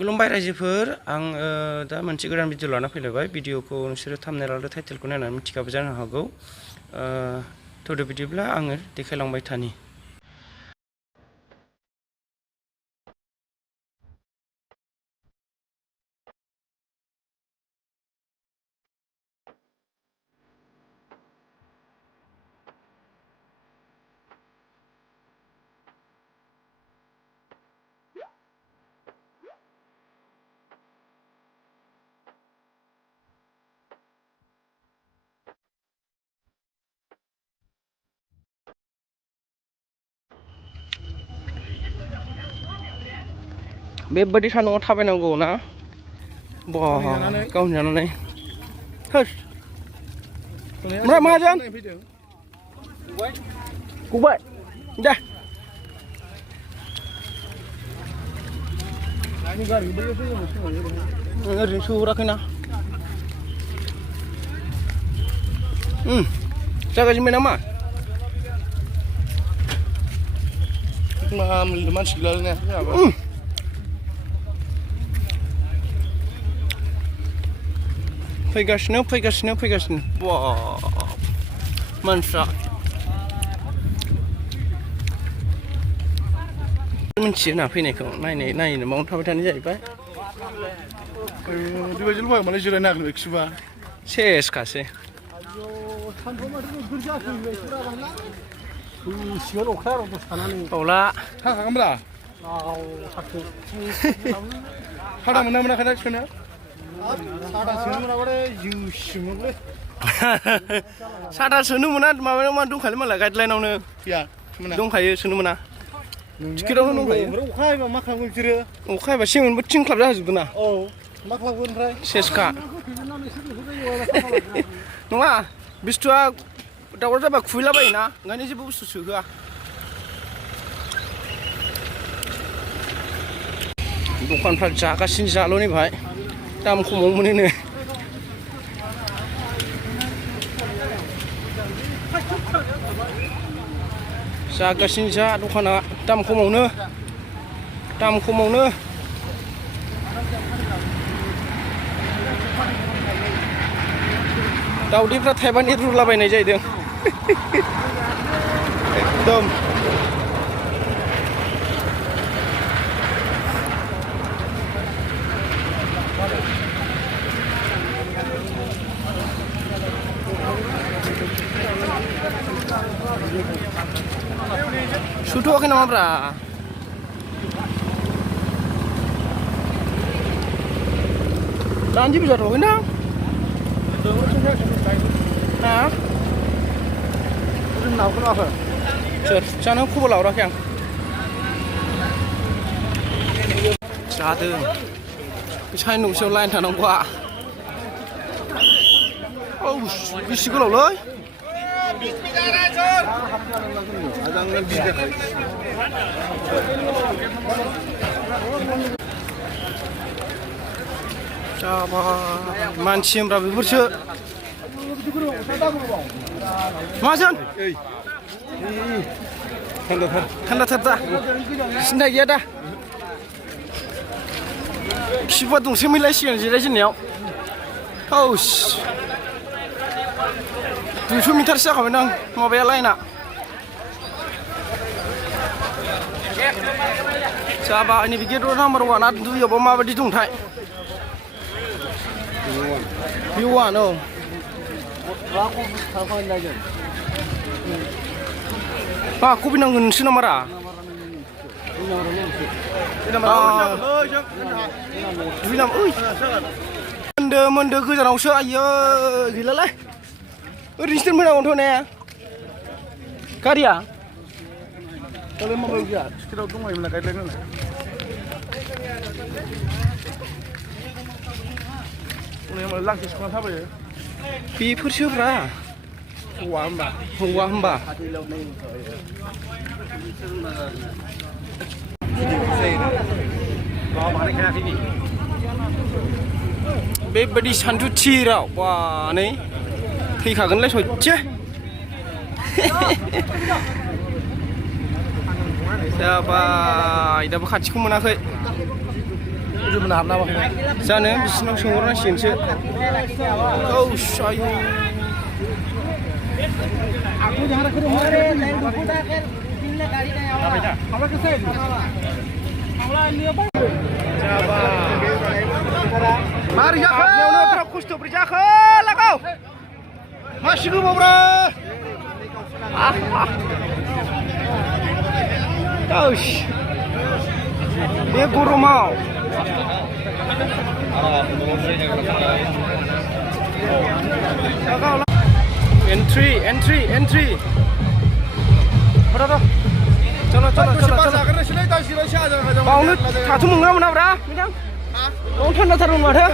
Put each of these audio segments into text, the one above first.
खुलुमबाय रायजोफोर आं दा मोनसे गोदान भिडिअ लाना फैलायबाय भिडिअखौ नोंसोरो थाम्बनेल आरो टाइटेलखौ नायनानै मिथिखाबो जानो हागौ थ'दो बिदिब्ला आङो देखायलांबाय थानि बेबायदि सान्दुङाव थाबायनांगौ ना बा गावनि जानानै ओमफ्राय माहाजोन गबाय दे ओरैनो सहराखैना जागायजेनबाय नामा मानसि गैला फैगासिनो बा मानसिया मिथियो ना फैनायखौ नायनो मावनो थाबाय थानाय जाहैबाय बेबायदि लुबाय माने जिरायनो हागोन बेखिबा सेसखासै बावला थाखागोनब्रा हादा मोनाखै दा थिखोनो साथा सोनो मोना माबायाव मा दंखायो मालाय गाइडलाइनावनो दंखायो सोनो मोना टिकेटावनो दंखायो अखा हायोबा मा खालामगोन बिसोरो अखा हायोबा सेमोनबो थिंख्लाब जाजोबगोन ना औ मा खालामगोन ओमफ्राय सेसखा नङा बुस्थुआ दावराव जाबा खुबैलाबायोना ओंखायनो जेबो बुस्थु सोहोआ दखानफ्रा जागासिनो जाल'नि भाय दाम खमाव मोनोनो जागासिनो जा दखाना दाम खमावनो दावदैफ्रा थाइबानि रुलाबायनाय जाहैदों एकदम सुथ'वाखै नामाब्रा दानजेबो जाथ'वाखैना हा सोर जानो खबर लाहराखै आं जादों साइन'सेयाव लाइन थानांगौआ औ बेसे गोलावलै मानसि होनब्रा बेफोरसो माहाजोन थान्दाथार दा सिन्था गैया दा खिबुआ दंसे मैलायसिगोन जिरायजेननायाव हौस 200 मिटारसो जाखाबाय आं माबाया लाइना जाबा नैबे गेट नाम्बार 1 आरो 2आवबो माबायदि दंथाय B1 औ मा कबि नांगोन नोंसो नामारा मोनदो गोजानावसो आयो गैलालाय ओरैनोसो दोनफैनांगौथ' ने गारिया दालाय माबायाव गैया टिकेटाव दंखायोमोन ना गाइडलाइन होनाय लांथि सुखाना थाबायो बेफोरसोब्रा हौवा होमबा बेबायदि सान्थुथिराव बा नै थैखागोनलाय सयथे जाबाय दाबो खाथिखौ मोनाखै Itu benar nama kita. Sana bisinang soंहरनांसिगोनसो. Oh, ayo. Aku jangan ke rumah. Apa kesel? Mari ya. Berapa kostum berjaga lah kau. Masih gua bro. Taus. Dia guru mau. Entry. Berapa? Chalo. Baवनो थाथ' मोनगोन ना ब्रा नोंथां? बावनो थान्दाथारमोन माथो?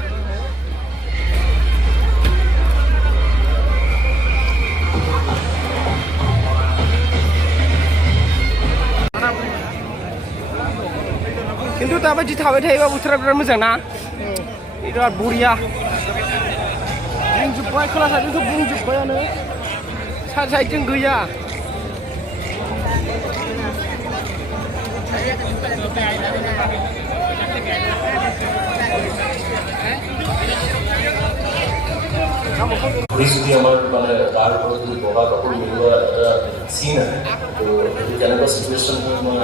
खिन्थु दाबायदि थाबाय थायोबा बोथोरा बिराद मोजां ना? बिराद बरिया। बुंजोब्बाय खोला साइडजोंथ' बुंजोब्बायानो। सा साइडजों गैया। पुलिस भी हमारे माने कार पर जो बोला का कोई मिलवा सीन है तो ये कहने का सिचुएशन में मैं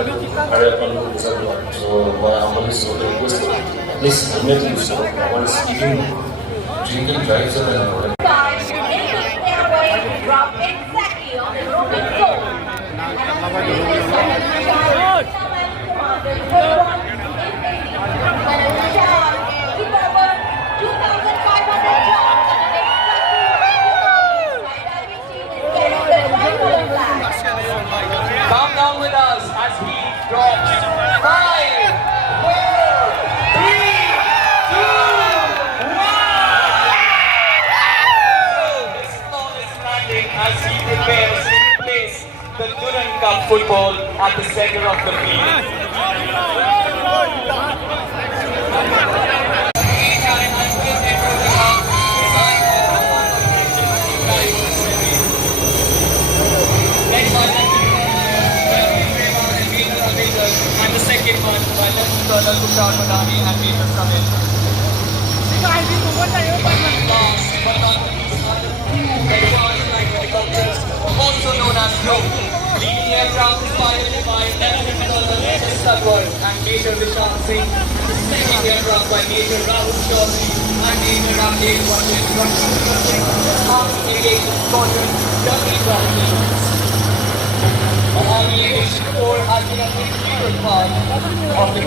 अरे अपन लोग के साथ तो मैं हमारे से रिक्वेस्ट प्लीज हेलमेट यूज करो और स्पीकिंग ड्रिंकिंग ड्राइव्स है ना drop exactly on the roaming zone. Calm down with us as he drops. 5, 4, 3, 2, 1. This ball is landing as he prepares to replace the Durand Cup football at the center of the field. And the second one by Kokrajhar and Major come in. Last but not least, advanced like helicopters, also known as drone. Leading aircraft is piloted by Major Sarwar and Major Vishal Singh. Second aircraft by Major Rahul Chaudhary and Major Rakesh Washington. Army Aviation Squadron, Dudley Bradley. Army Aviation Corps has been a integral part of the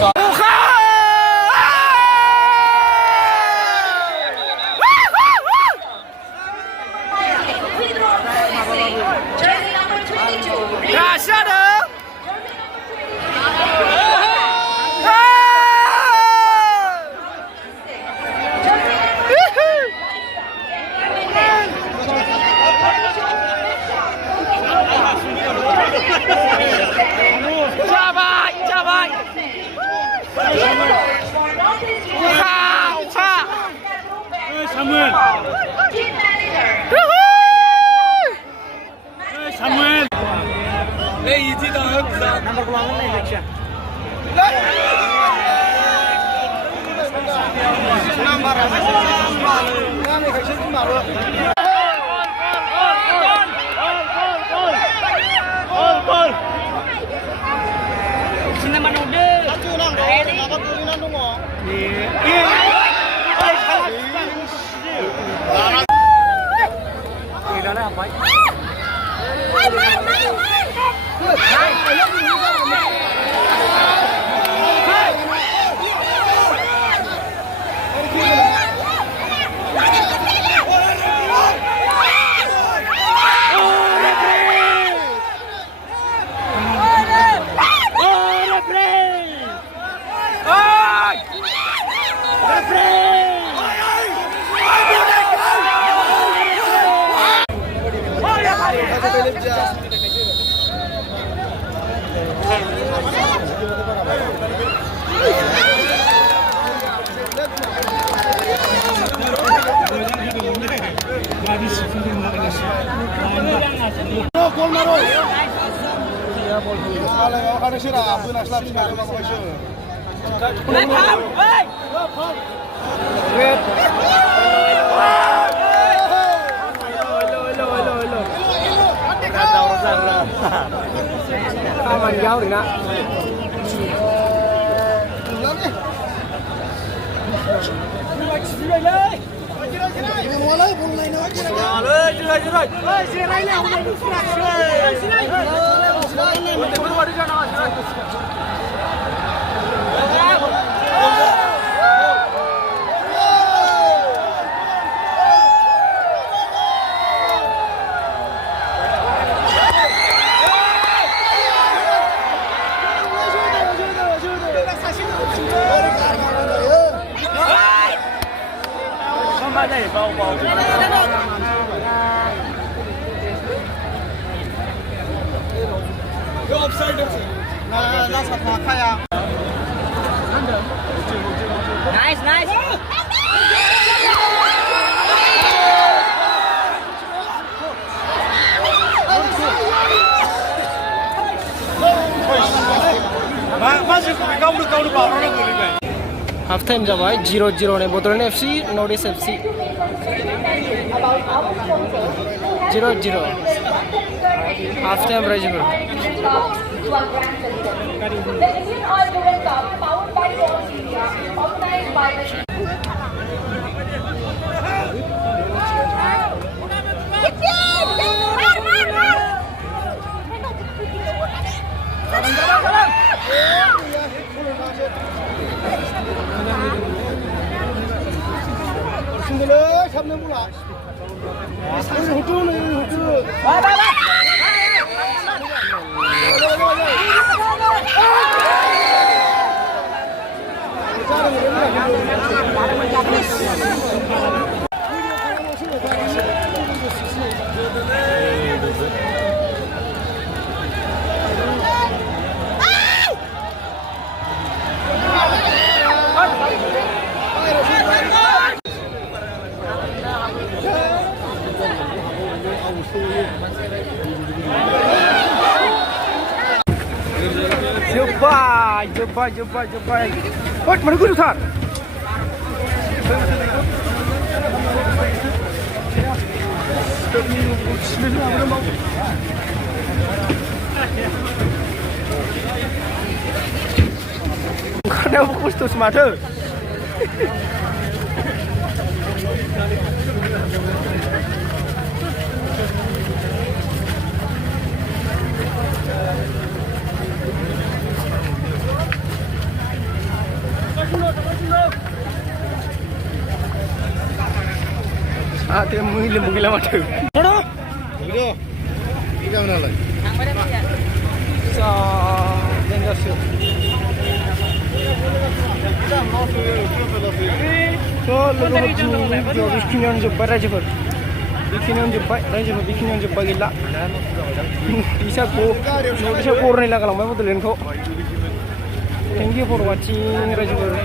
Jersey number 22. Samuel. Hey, you did not hook that. Number 1 election. Kawan jauh ni nak. Nice, nice. Half time जाबाय 0-0 ने Bodoland FC North East FC 0-0 half time रायजोफोर The Indian Oil Durand Cup, powered by Kokrajhar, organized by the 신들어 잡는 거라. 호주는. Jumpa. Woi, mana guru thar? Karena fokus tu smart. Dia mungil mata. Mana? Video. Tiga mana lagi? Yang mana punya? Sa, jangan siap. So, lalu bikinan jumpa raja ber. Bikinan jumpa gila. Bisa ko orang ni lah kalau mau tu lenko. Thank you for watching raja ber.